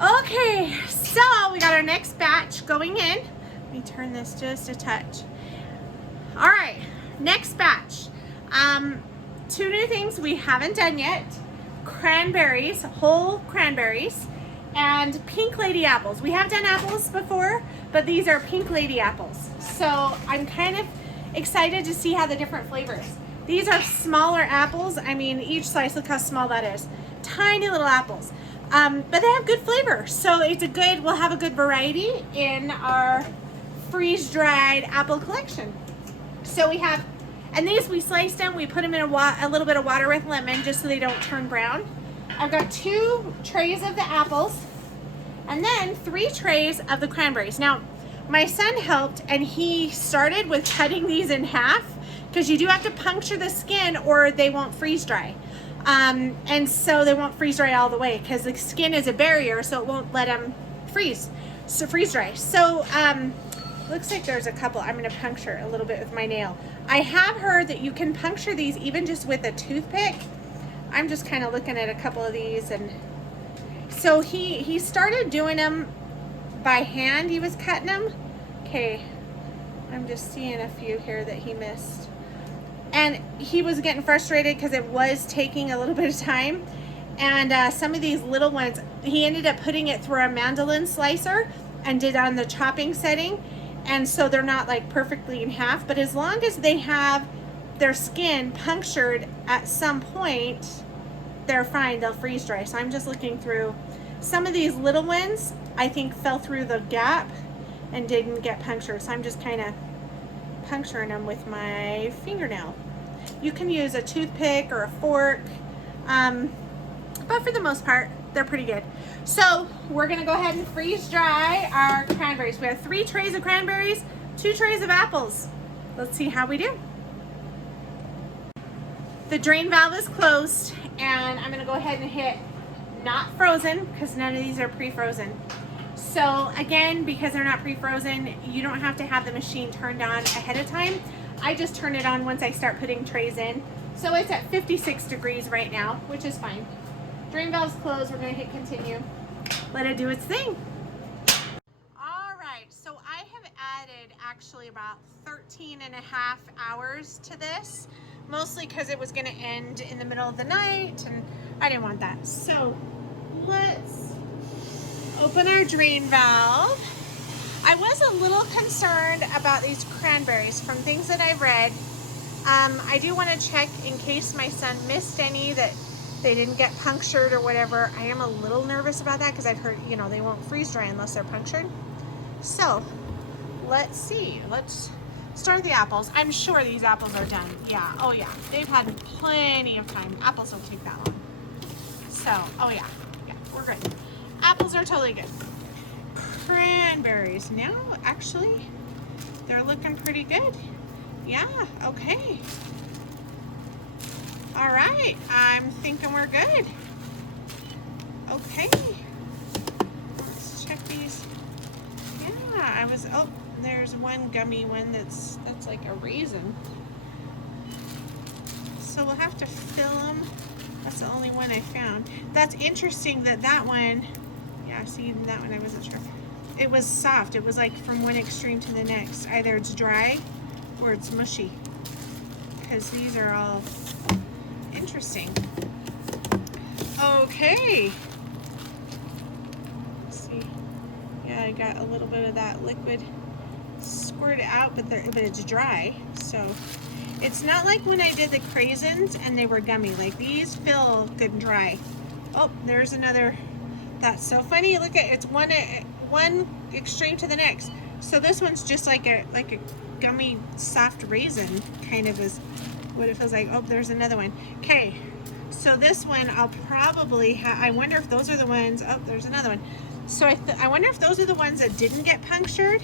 Okay, so we got our next batch going in. Let me turn this just a touch. All right, next batch. Two new things we haven't done yet. Cranberries, whole cranberries, and pink lady apples. We have done apples before, but these are pink lady apples. So I'm kind of excited to see how the different flavors. These are smaller apples. I mean, each slice, look how small that is. Tiny little apples. But they have good flavor. So we'll have a good variety in our freeze-dried apple collection. So we have, and these we sliced them, we put them in a little bit of water with lemon just so they don't turn brown. I've got 2 trays of the apples and then 3 trays of the cranberries. Now, my son helped and he started with cutting these in half because you do have to puncture the skin or they won't freeze dry. And so they won't freeze dry all the way because the skin is a barrier, so it won't let them freeze dry. So looks like there's a couple. I'm going to puncture a little bit with my nail. I have heard that you can puncture these even just with a toothpick. I'm just kind of looking at a couple of these, and so he started doing them by hand. He was cutting them. Okay, I'm just seeing a few here that he missed. And he was getting frustrated because it was taking a little bit of time. And some of these little ones, he ended up putting it through a mandolin slicer and did on the chopping setting. And so they're not like perfectly in half, but as long as they have their skin punctured at some point, they're fine, they'll freeze dry. So I'm just looking through. Some of these little ones, I think fell through the gap and didn't get punctured. So I'm just kind of puncturing them with my fingernail. You can use a toothpick or a fork, but for the most part, they're pretty good. So we're gonna go ahead and freeze dry our cranberries. We have 3 trays of cranberries, 2 trays of apples. Let's see how we do. The drain valve is closed, and I'm gonna go ahead and hit not frozen because none of these are pre-frozen. So again, because they're not pre-frozen, you don't have to have the machine turned on ahead of time. I just turn it on once I start putting trays in. So it's at 56 degrees right now, which is fine. Drain valve's closed, we're gonna hit continue. Let it do its thing. All right, so I have added actually about 13 and a half hours to this, mostly because it was gonna end in the middle of the night and I didn't want that. So let's open our drain valve. I was a little concerned about these cranberries from things that I've read. I do want to check in case my son missed any that they didn't get punctured or whatever. I am a little nervous about that because I've heard, you know, they won't freeze dry unless they're punctured. So let's see. Let's start with the apples. I'm sure these apples are done. Yeah. Oh yeah. They've had plenty of time. Apples don't take that long. So, oh yeah. Yeah, we're good. Apples are totally good. Cranberries. Now, actually, they're looking pretty good. Yeah, okay. All right, I'm thinking we're good. Okay. Let's check these. Yeah, oh, there's one gummy one that's like a raisin. So we'll have to fill them. That's the only one I found. That's interesting that one, yeah, see that one I wasn't sure. It was soft. It was like from one extreme to the next. Either it's dry or it's mushy. Because these are all interesting. Okay. Let's see. Yeah, I got a little bit of that liquid squirted out, but it's dry. So it's not like when I did the craisins and they were gummy. Like these feel good and dry. Oh, there's another. That's so funny. Look at it's one extreme to the next. So this one's just like a gummy soft raisin kind of is what it feels like. Oh, there's another one. Okay, so this one I'll probably have. I wonder if those are the ones. Oh, there's another one. So I wonder if those are the ones that didn't get punctured.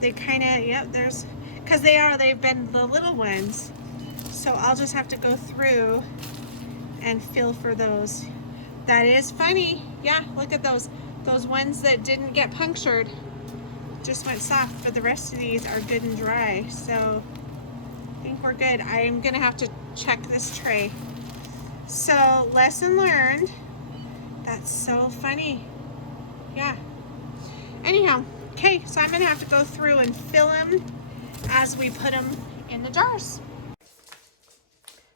They kind of, yep, there's, because they've been the little ones. So I'll just have to go through and feel for those. That is funny. Yeah, look at those ones that didn't get punctured just went soft, but the rest of these are good and dry. So I think we're good. I'm gonna have to check this tray. So lesson learned. That's so funny. Yeah. Anyhow, okay, so I'm gonna have to go through and fill them as we put them in the jars.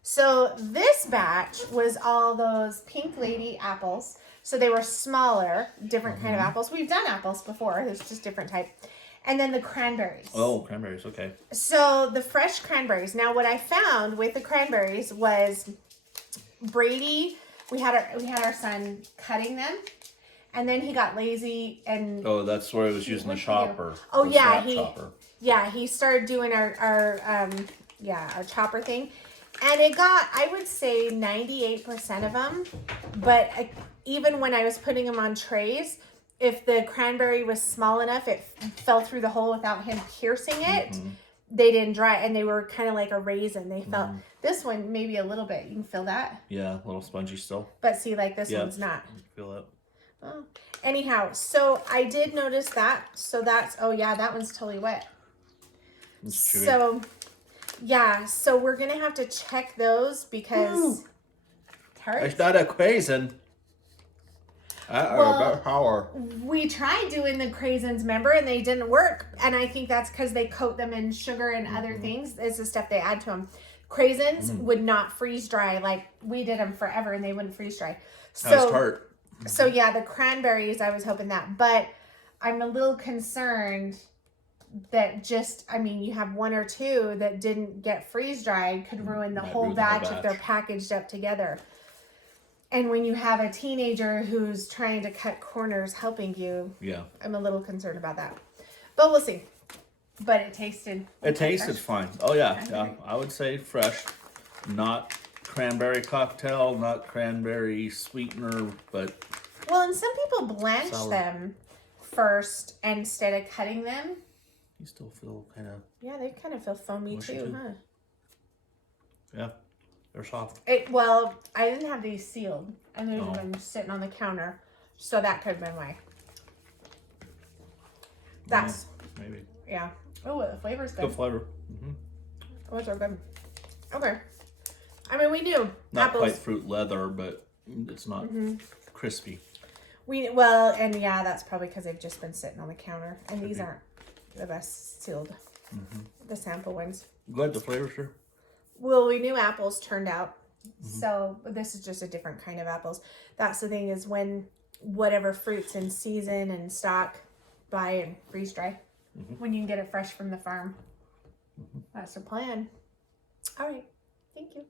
So this batch was all those Pink Lady apples. So they were smaller, different kind of apples. We've done apples before. There's just different type. And then the cranberries. Oh, cranberries. Okay. So the fresh cranberries. Now what I found with the cranberries was Brady. We had our son cutting them, and then he got lazy and. Oh, that's where he was using the chopper. Oh yeah, chopper. he started doing our chopper thing. And it got, I would say, 98% of them. But even when I was putting them on trays, if the cranberry was small enough, it fell through the hole without him piercing it. They didn't dry, and they were kind of like a raisin. They felt, this one maybe a little bit. You can feel that? Yeah, a little spongy still. But see, like this one's not. Feel it. Oh. Anyhow, so I did notice that. So that's, oh yeah, that one's totally wet. So... yeah, so we're going to have to check those because it's not a craisin. Power. We tried doing the craisins, remember, and they didn't work. And I think that's because they coat them in sugar and other things. It's the stuff they add to them. Craisins would not freeze dry. Like, we did them forever and they wouldn't freeze dry. So, tart. So yeah, the cranberries, I was hoping that. But I'm a little concerned that just, I mean, you have one or two that didn't get freeze dried could ruin the whole batch if they're packaged up together. And when you have a teenager who's trying to cut corners helping you, I'm a little concerned about that. But we'll see. But it tasted fine. Oh yeah. I would say fresh. Not cranberry cocktail, not cranberry sweetener, but well, and some people blanch them first instead of cutting them. You still feel kind of... yeah, they kind of feel foamy too, huh? Yeah, they're soft. Well, I didn't have these sealed. I knew them sitting on the counter, so that could have been why. That's... maybe. Yeah. Oh, the flavor's good. Good flavor. Those are good. Okay. I mean, we knew not apples... quite fruit leather, but it's not crispy. And yeah, that's probably because they've just been sitting on the counter, and these aren't the best sealed, the sample ones. Glad the flavor, sure. Well, we knew apples turned out, so this is just a different kind of apples. That's the thing, is when whatever fruit's in season and stock, buy and freeze dry when you can get it fresh from the farm. That's the plan. All right, thank you.